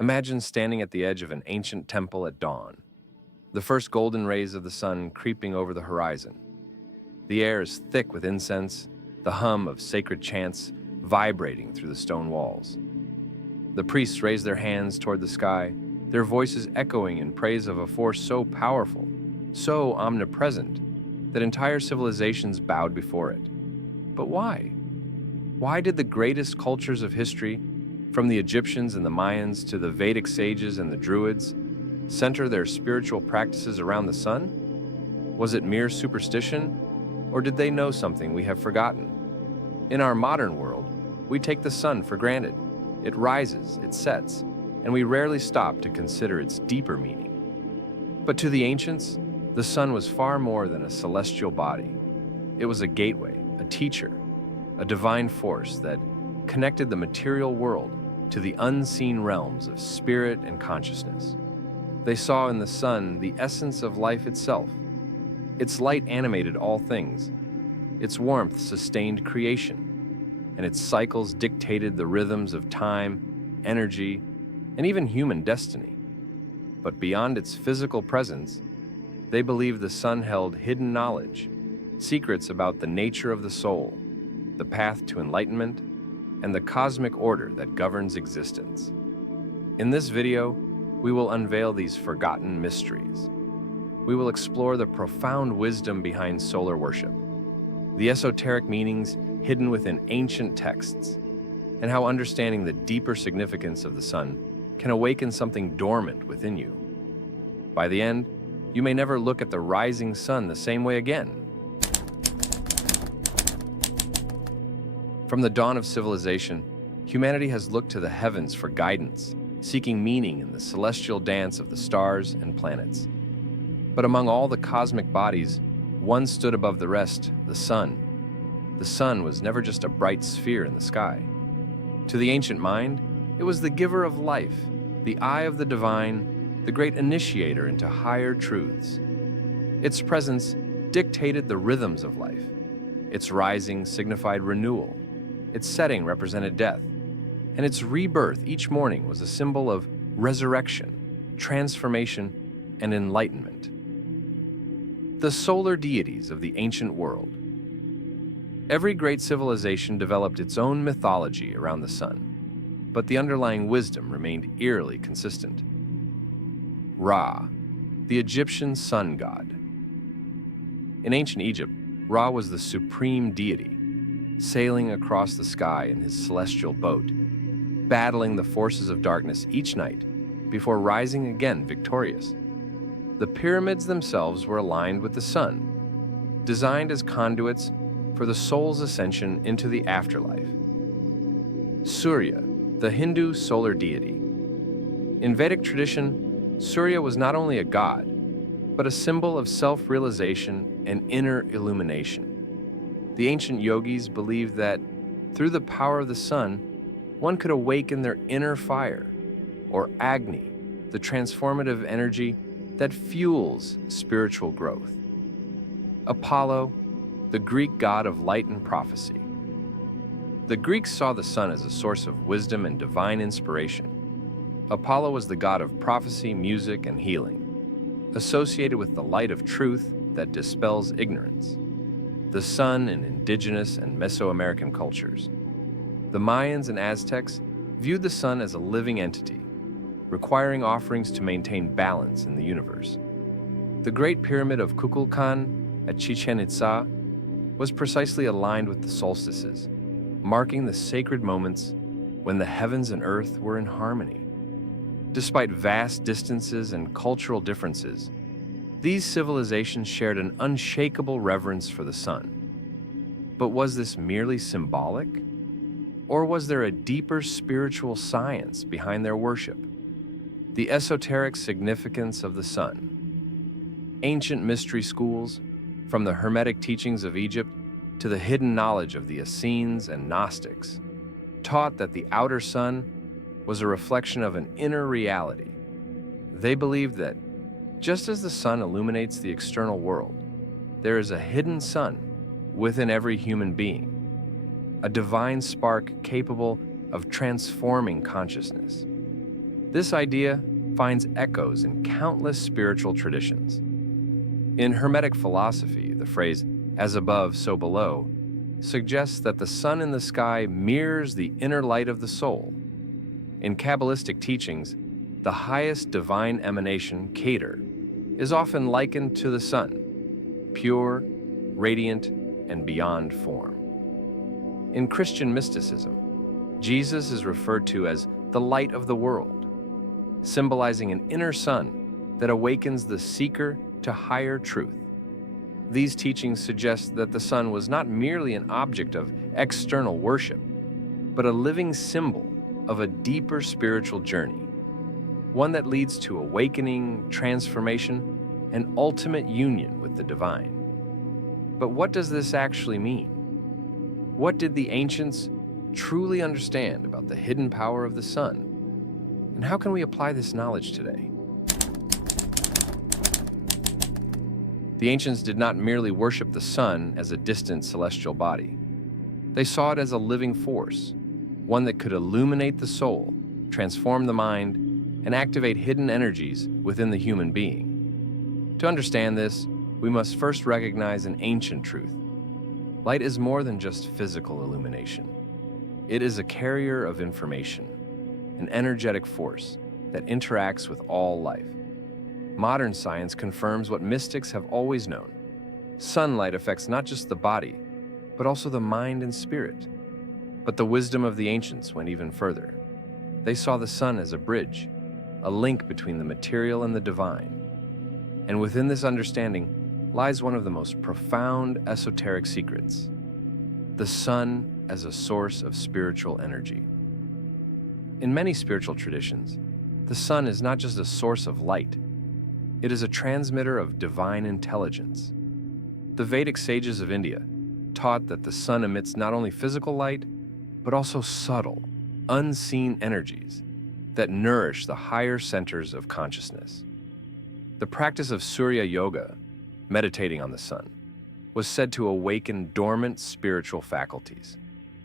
Imagine standing at the edge of an ancient temple at dawn, the first golden rays of the sun creeping over the horizon. The air is thick with incense, the hum of sacred chants vibrating through the stone walls. The priests raise their hands toward the sky, their voices echoing in praise of a force so powerful, so omnipresent, that entire civilizations bowed before it. But why? Why did the greatest cultures of history, from the Egyptians and the Mayans to the Vedic sages and the Druids, center their spiritual practices around the sun? Was it mere superstition, or did they know something we have forgotten? In our modern world, we take the sun for granted. It rises, it sets, and we rarely stop to consider its deeper meaning. But to the ancients, the sun was far more than a celestial body. It was a gateway, a teacher, a divine force that connected the material world to the unseen realms of spirit and consciousness. They saw in the sun the essence of life itself. Its light animated all things. Its warmth sustained creation, and its cycles dictated the rhythms of time, energy, and even human destiny. But beyond its physical presence, they believed the sun held hidden knowledge, secrets about the nature of the soul, the path to enlightenment, and the cosmic order that governs existence. In this video, we will unveil these forgotten mysteries. We will explore the profound wisdom behind solar worship, the esoteric meanings hidden within ancient texts, and how understanding the deeper significance of the sun can awaken something dormant within you. By the end, you may never look at the rising sun the same way again. From the dawn of civilization, humanity has looked to the heavens for guidance, seeking meaning in the celestial dance of the stars and planets. But among all the cosmic bodies, one stood above the rest, the sun. The sun was never just a bright sphere in the sky. To the ancient mind, it was the giver of life, the eye of the divine, the great initiator into higher truths. Its presence dictated the rhythms of life. Its rising signified renewal. Its setting represented death, and its rebirth each morning was a symbol of resurrection, transformation, and enlightenment. The solar deities of the ancient world. Every great civilization developed its own mythology around the sun, but the underlying wisdom remained eerily consistent. Ra, the Egyptian sun god. In ancient Egypt, Ra was the supreme deity, sailing across the sky in his celestial boat, battling the forces of darkness each night before rising again victorious. The pyramids themselves were aligned with the sun, designed as conduits for the soul's ascension into the afterlife. Surya, the Hindu solar deity. In Vedic tradition, Surya was not only a god, but a symbol of self-realization and inner illumination. The ancient yogis believed that, through the power of the sun, one could awaken their inner fire, or Agni, the transformative energy that fuels spiritual growth. Apollo, the Greek god of light and prophecy. The Greeks saw the sun as a source of wisdom and divine inspiration. Apollo was the god of prophecy, music, and healing, associated with the light of truth that dispels ignorance. The sun in indigenous and Mesoamerican cultures. The Mayans and Aztecs viewed the sun as a living entity, requiring offerings to maintain balance in the universe. The Great Pyramid of Kukulkan at Chichen Itza was precisely aligned with the solstices, marking the sacred moments when the heavens and earth were in harmony. Despite vast distances and cultural differences, these civilizations shared an unshakable reverence for the sun. But was this merely symbolic? Or was there a deeper spiritual science behind their worship? The esoteric significance of the sun. Ancient mystery schools, from the Hermetic teachings of Egypt to the hidden knowledge of the Essenes and Gnostics, taught that the outer sun was a reflection of an inner reality. They believed that, just as the sun illuminates the external world, there is a hidden sun within every human being, a divine spark capable of transforming consciousness. This idea finds echoes in countless spiritual traditions. In Hermetic philosophy, the phrase, "as above, so below," suggests that the sun in the sky mirrors the inner light of the soul. In Kabbalistic teachings, the highest divine emanation, Keter, is often likened to the sun, pure, radiant, and beyond form. In Christian mysticism, Jesus is referred to as the light of the world, symbolizing an inner sun that awakens the seeker to higher truth. These teachings suggest that the sun was not merely an object of external worship, but a living symbol of a deeper spiritual journey, one that leads to awakening, transformation, and ultimate union with the divine. But what does this actually mean? What did the ancients truly understand about the hidden power of the sun? And how can we apply this knowledge today? The ancients did not merely worship the sun as a distant celestial body. They saw it as a living force, one that could illuminate the soul, transform the mind, and activate hidden energies within the human being. To understand this, we must first recognize an ancient truth. Light is more than just physical illumination. It is a carrier of information, an energetic force that interacts with all life. Modern science confirms what mystics have always known. Sunlight affects not just the body, but also the mind and spirit. But the wisdom of the ancients went even further. They saw the sun as a bridge, a link between the material and the divine. And within this understanding lies one of the most profound esoteric secrets: the sun as a source of spiritual energy. In many spiritual traditions, the sun is not just a source of light, it is a transmitter of divine intelligence. The Vedic sages of India taught that the sun emits not only physical light, but also subtle, unseen energies that nourish the higher centers of consciousness. The practice of Surya Yoga, meditating on the sun, was said to awaken dormant spiritual faculties,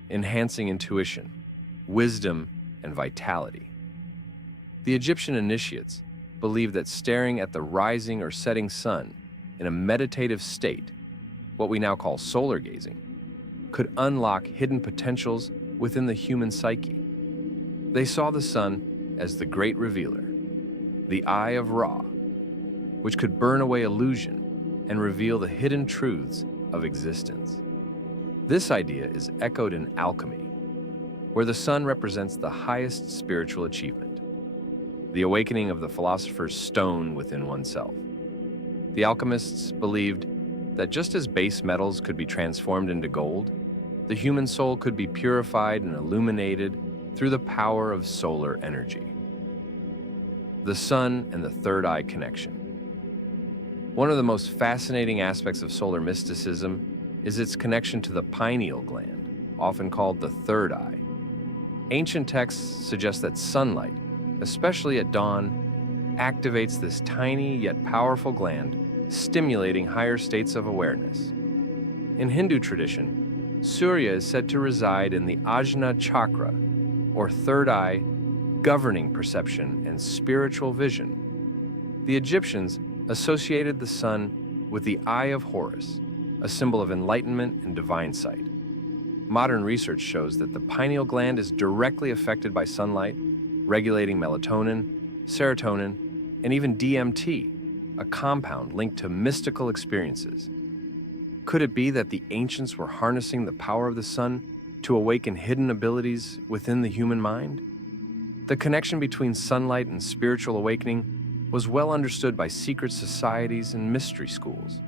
enhancing intuition, wisdom, and vitality. The Egyptian initiates believed that staring at the rising or setting sun in a meditative state, what we now call solar gazing, could unlock hidden potentials within the human psyche. They saw the sun as the great revealer, the eye of Ra, which could burn away illusion and reveal the hidden truths of existence. This idea is echoed in alchemy, where the sun represents the highest spiritual achievement, the awakening of the philosopher's stone within oneself. The alchemists believed that just as base metals could be transformed into gold, the human soul could be purified and illuminated through the power of solar energy. The sun and the third eye connection. One of the most fascinating aspects of solar mysticism is its connection to the pineal gland, often called the third eye. Ancient texts suggest that sunlight, especially at dawn, activates this tiny yet powerful gland, stimulating higher states of awareness. In Hindu tradition, Surya is said to reside in the Ajna chakra, or third eye, governing perception and spiritual vision. The Egyptians associated the sun with the eye of Horus, a symbol of enlightenment and divine sight. Modern research shows that the pineal gland is directly affected by sunlight, regulating melatonin, serotonin, and even DMT, a compound linked to mystical experiences. Could it be that the ancients were harnessing the power of the sun to awaken hidden abilities within the human mind? The connection between sunlight and spiritual awakening was well understood by secret societies and mystery schools.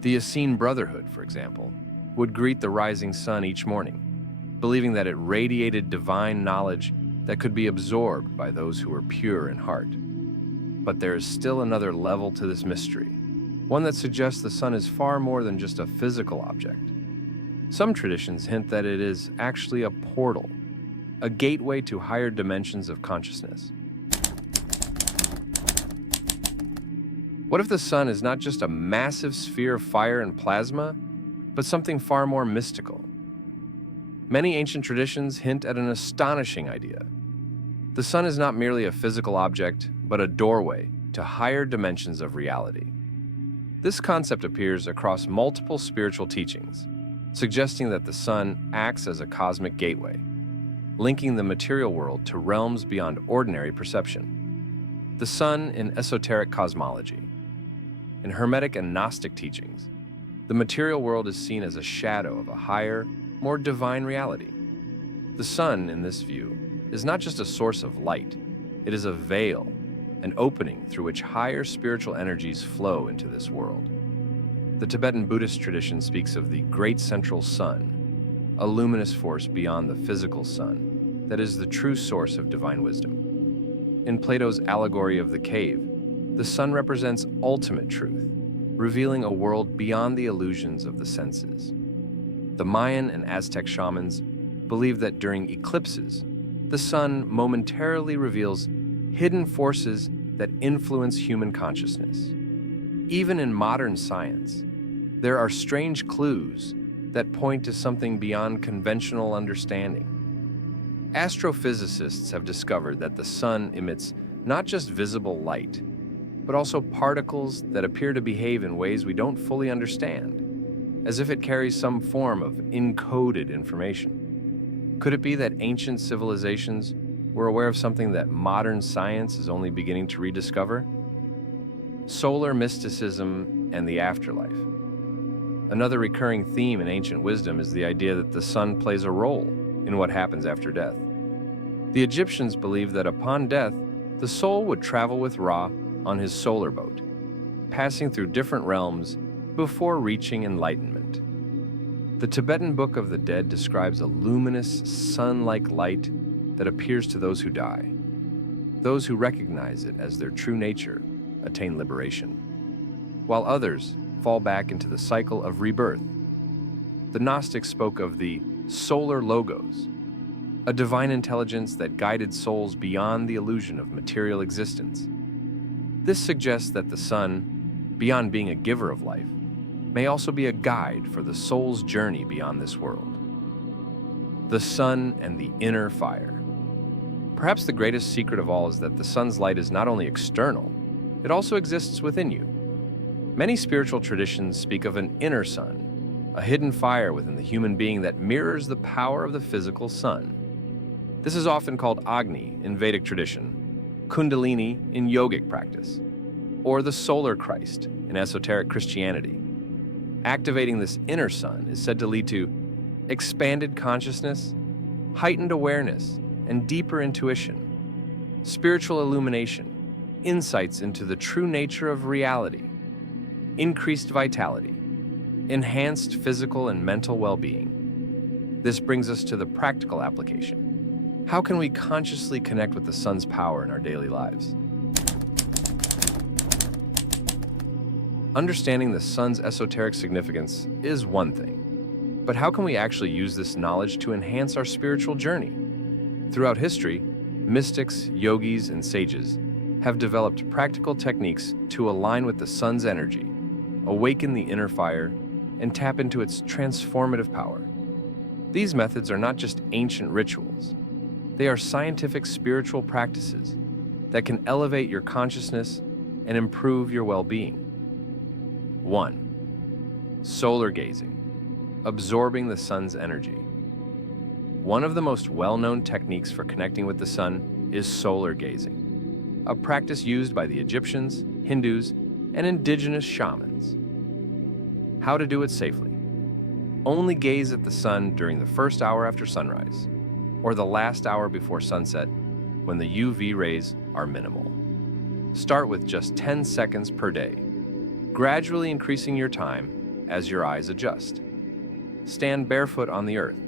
The Essene Brotherhood, for example, would greet the rising sun each morning, believing that it radiated divine knowledge that could be absorbed by those who were pure in heart. But there is still another level to this mystery, one that suggests the sun is far more than just a physical object. Some traditions hint that it is actually a portal, a gateway to higher dimensions of consciousness. What if the sun is not just a massive sphere of fire and plasma, but something far more mystical? Many ancient traditions hint at an astonishing idea. The sun is not merely a physical object, but a doorway to higher dimensions of reality. This concept appears across multiple spiritual teachings, suggesting that the sun acts as a cosmic gateway, linking the material world to realms beyond ordinary perception. The sun in esoteric cosmology. In Hermetic and Gnostic teachings, the material world is seen as a shadow of a higher, more divine reality. The sun, in this view, is not just a source of light, it is a veil, an opening through which higher spiritual energies flow into this world. The Tibetan Buddhist tradition speaks of the Great Central Sun, a luminous force beyond the physical sun that is the true source of divine wisdom. In Plato's allegory of the cave, the sun represents ultimate truth, revealing a world beyond the illusions of the senses. The Mayan and Aztec shamans believed that during eclipses, the sun momentarily reveals hidden forces that influence human consciousness. Even in modern science, there are strange clues that point to something beyond conventional understanding. Astrophysicists have discovered that the sun emits not just visible light, but also particles that appear to behave in ways we don't fully understand, as if it carries some form of encoded information. Could it be that ancient civilizations were aware of something that modern science is only beginning to rediscover? Solar mysticism and the afterlife. Another recurring theme in ancient wisdom is the idea that the sun plays a role in what happens after death. The Egyptians believed that upon death, the soul would travel with Ra on his solar boat, passing through different realms before reaching enlightenment. The Tibetan Book of the Dead describes a luminous, sun-like light that appears to those who die. Those who recognize it as their true nature attain liberation, while others fall back into the cycle of rebirth. The Gnostics spoke of the solar logos, a divine intelligence that guided souls beyond the illusion of material existence. This suggests that the sun, beyond being a giver of life, may also be a guide for the soul's journey beyond this world. The sun and the inner fire. Perhaps the greatest secret of all is that the sun's light is not only external, it also exists within you. Many spiritual traditions speak of an inner sun, a hidden fire within the human being that mirrors the power of the physical sun. This is often called Agni in Vedic tradition, Kundalini in yogic practice, or the solar Christ in esoteric Christianity. Activating this inner sun is said to lead to expanded consciousness, heightened awareness, and deeper intuition, spiritual illumination, insights into the true nature of reality, increased vitality, enhanced physical and mental well-being. This brings us to the practical application. How can we consciously connect with the sun's power in our daily lives? Understanding the sun's esoteric significance is one thing, but how can we actually use this knowledge to enhance our spiritual journey? Throughout history, mystics, yogis, and sages have developed practical techniques to align with the sun's energy, awaken the inner fire, and tap into its transformative power. These methods are not just ancient rituals. They are scientific spiritual practices that can elevate your consciousness and improve your well-being. 1. Solar gazing, absorbing the sun's energy. One of the most well-known techniques for connecting with the sun is solar gazing, a practice used by the Egyptians, Hindus, and indigenous shamans. How to do it safely. Only gaze at the sun during the first hour after sunrise, or the last hour before sunset, when the UV rays are minimal. Start with just 10 seconds per day, gradually increasing your time as your eyes adjust. Stand barefoot on the earth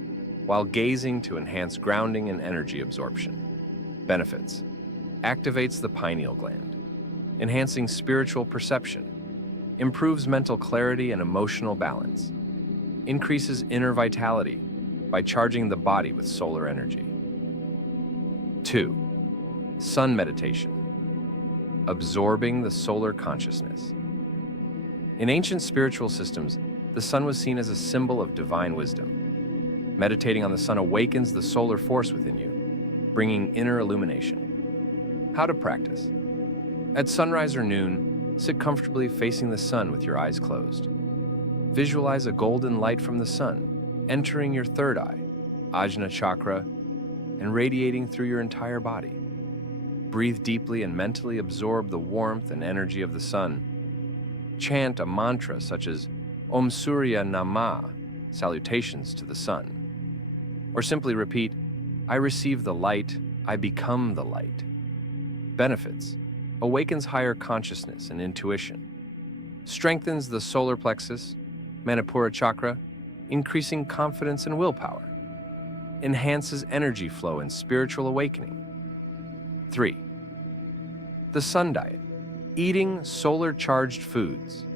while gazing to enhance grounding and energy absorption. Benefits: activates the pineal gland, enhancing spiritual perception, improves mental clarity and emotional balance, increases inner vitality by charging the body with solar energy. 2. Sun meditation, absorbing the solar consciousness. In ancient spiritual systems, the sun was seen as a symbol of divine wisdom. Meditating on the sun awakens the solar force within you, bringing inner illumination. How to practice. At sunrise or noon, sit comfortably facing the sun with your eyes closed. Visualize a golden light from the sun, entering your third eye, Ajna chakra, and radiating through your entire body. Breathe deeply and mentally absorb the warmth and energy of the sun. Chant a mantra such as Om Surya Namah, salutations to the sun. Or simply repeat, I receive the light, I become the light. Benefits: awakens higher consciousness and intuition. Strengthens the solar plexus, Manipura chakra, increasing confidence and willpower. Enhances energy flow and spiritual awakening. 3. The sun diet. Eating solar-charged foods.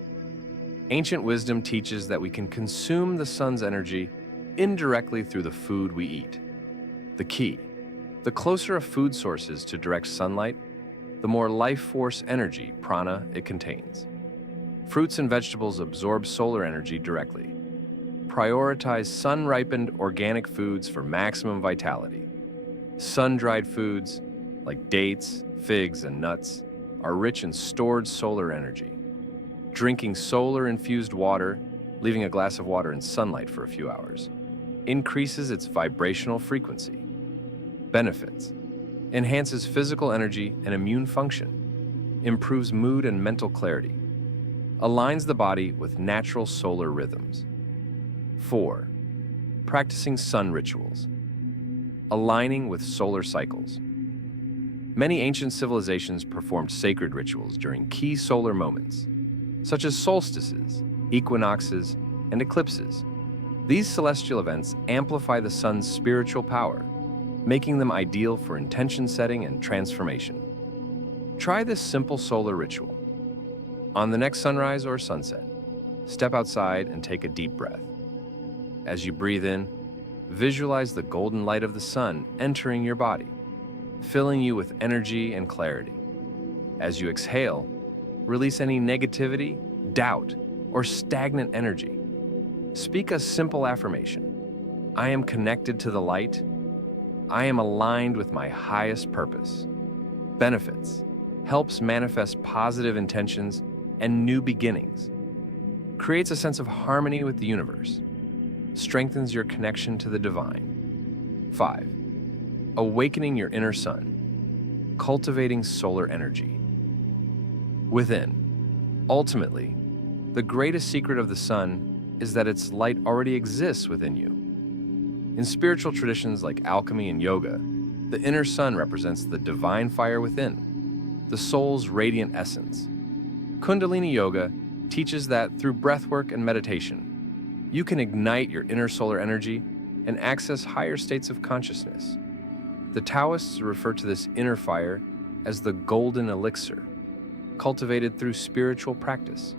Ancient wisdom teaches that we can consume the sun's energy indirectly through the food we eat. The key: the closer a food source is to direct sunlight, the more life force energy, prana, it contains. Fruits and vegetables absorb solar energy directly. Prioritize sun-ripened organic foods for maximum vitality. Sun-dried foods, like dates, figs, and nuts, are rich in stored solar energy. Drinking solar-infused water, leaving a glass of water in sunlight for a few hours, increases its vibrational frequency. Benefits: enhances physical energy and immune function, improves mood and mental clarity, aligns the body with natural solar rhythms. 4. Practicing sun rituals. Aligning with solar cycles. Many ancient civilizations performed sacred rituals during key solar moments, such as solstices, equinoxes, and eclipses. These celestial events amplify the sun's spiritual power, making them ideal for intention setting and transformation. Try this simple solar ritual. On the next sunrise or sunset, step outside and take a deep breath. As you breathe in, visualize the golden light of the sun entering your body, filling you with energy and clarity. As you exhale, release any negativity, doubt, or stagnant energy. Speak a simple affirmation. I am connected to the light. I am aligned with my highest purpose. Benefits: helps manifest positive intentions and new beginnings. Creates a sense of harmony with the universe. Strengthens your connection to the divine. 5. Awakening your inner sun. Cultivating solar energy. Within. Ultimately, the greatest secret of the sun is that its light already exists within you. In spiritual traditions like alchemy and yoga, the inner sun represents the divine fire within, the soul's radiant essence. Kundalini Yoga teaches that through breathwork and meditation, you can ignite your inner solar energy and access higher states of consciousness. The Taoists refer to this inner fire as the golden elixir, cultivated through spiritual practice.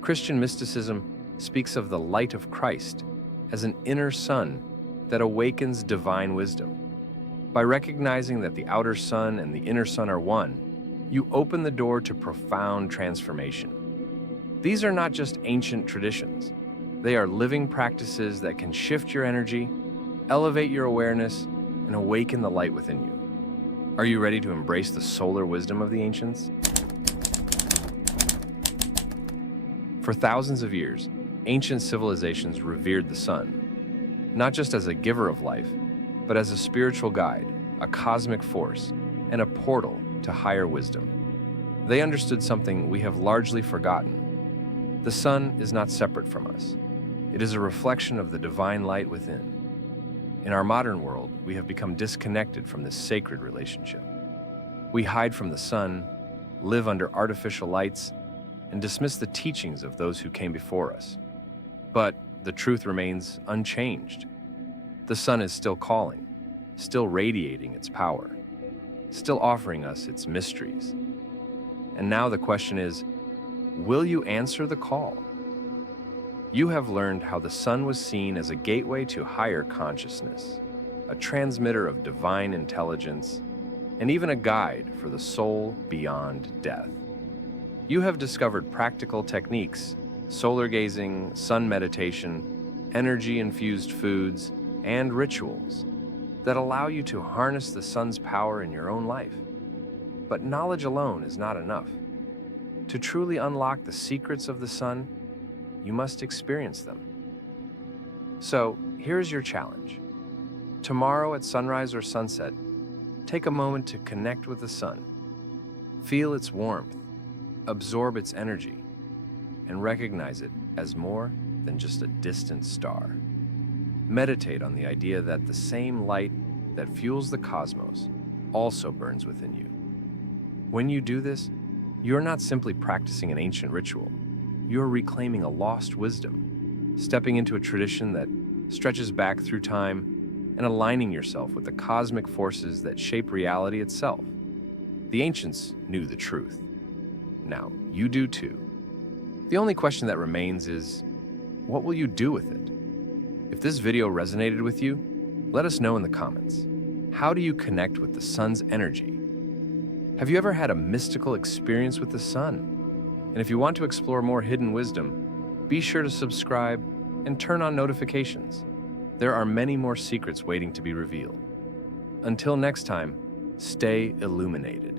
Christian mysticism speaks of the light of Christ as an inner sun that awakens divine wisdom. By recognizing that the outer sun and the inner sun are one, you open the door to profound transformation. These are not just ancient traditions. They are living practices that can shift your energy, elevate your awareness, and awaken the light within you. Are you ready to embrace the solar wisdom of the ancients? For thousands of years, ancient civilizations revered the sun, not just as a giver of life, but as a spiritual guide, a cosmic force, and a portal to higher wisdom. They understood something we have largely forgotten. The sun is not separate from us. It is a reflection of the divine light within. In our modern world, we have become disconnected from this sacred relationship. We hide from the sun, live under artificial lights, and dismiss the teachings of those who came before us. But the truth remains unchanged. The sun is still calling, still radiating its power, still offering us its mysteries. And now the question is, will you answer the call? You have learned how the sun was seen as a gateway to higher consciousness, a transmitter of divine intelligence, and even a guide for the soul beyond death. You have discovered practical techniques, solar gazing, sun meditation, energy-infused foods, and rituals. that allow you to harness the sun's power in your own life. But knowledge alone is not enough. To truly unlock the secrets of the sun, you must experience them. So, here's your challenge. Tomorrow at sunrise or sunset, take a moment to connect with the sun. Feel its warmth, absorb its energy, and recognize it as more than just a distant star. Meditate on the idea that the same light that fuels the cosmos also burns within you. When you do this, you're not simply practicing an ancient ritual. You're reclaiming a lost wisdom, stepping into a tradition that stretches back through time and aligning yourself with the cosmic forces that shape reality itself. The ancients knew the truth. Now, you do too. The only question that remains is, what will you do with it? If this video resonated with you, let us know in the comments. How do you connect with the sun's energy? Have you ever had a mystical experience with the sun? And if you want to explore more hidden wisdom, be sure to subscribe and turn on notifications. There are many more secrets waiting to be revealed. Until next time, stay illuminated.